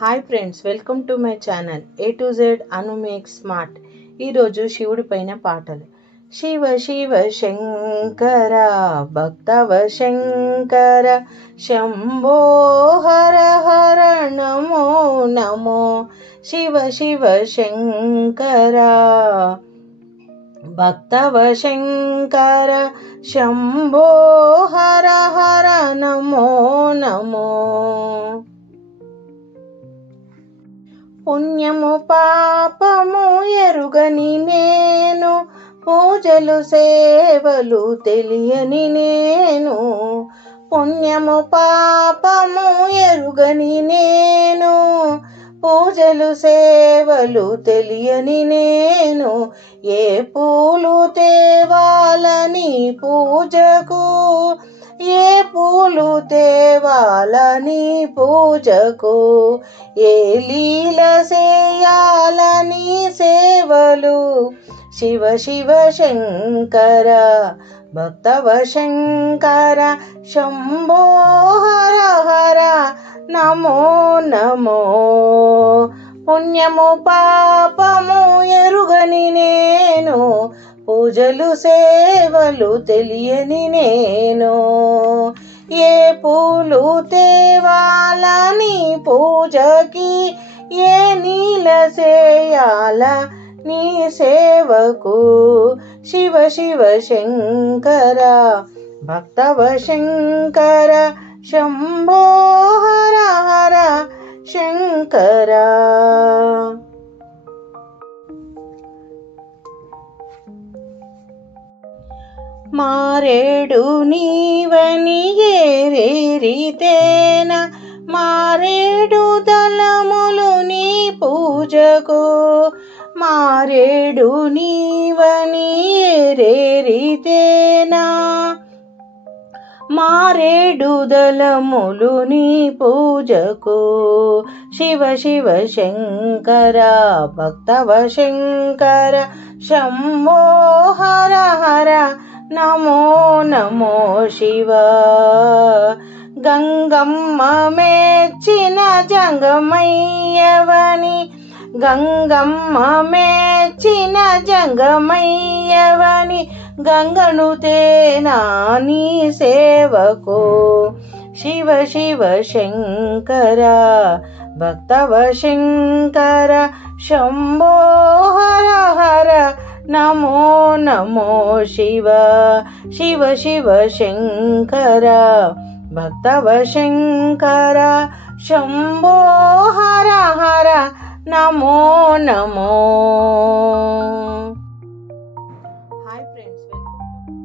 Hi friends, welcome to my channel A to Z Anu make smart. ఈరోజు శివుడి పైన పాటలు. శివ శివ శంకర భక్తవ శంకర శంభో హర హర నమో నమో. శివ శివ శంకర భక్తవ శంకర శంభో హర హర నమో నమో. పుణ్యము పాపము ఎరుగని నేను, పూజలు సేవలు తెలియని నేను. పుణ్యము పాపము ఎరుగని నేను, పూజలు సేవలు తెలియని నేను. ఏ పూలు తేవాలని పూజకు, ఏ పూలు తేవాలని పూజకు, ఏ లీల చేయాలని సేవలు. శివ శివ శంకర భక్తవ శంకర శంభో హర హర నమో నమో. పుణ్యము పాపము ఎరుగని నేను, పూజలు సేవలు తెలియని నేను. ఏ పూలు తేవాలని పూజకి, ఏ నీల చేయాల నీ సేవకు. శివ శివ శంకర భక్తవ శంకర శంభో హర హర శంకర. మారేడు నీవని ఏరేరితేన, మారేడు దళములు నీ పూజకు. మారేడు నీవని ఏరేరితేనా, మారేడు దళములు నీ పూజకు. శివ శివ శంకర భక్తవ శంకర శంభో హర హర నమో నమో. శివ గంగమ్మ మెచ్చిన జంగమయ్యవని, గంగమ్మ మెచ్చిన జంగమయ్యవని, గంగను తేనా నీ సేవకు. శివ శివ శంకర భక్తవ శంకర శంభో హర హర నమో నమో. శివ శివ శివ శంకర భక్తవ శంకర శంభో హర హర నమో నమో.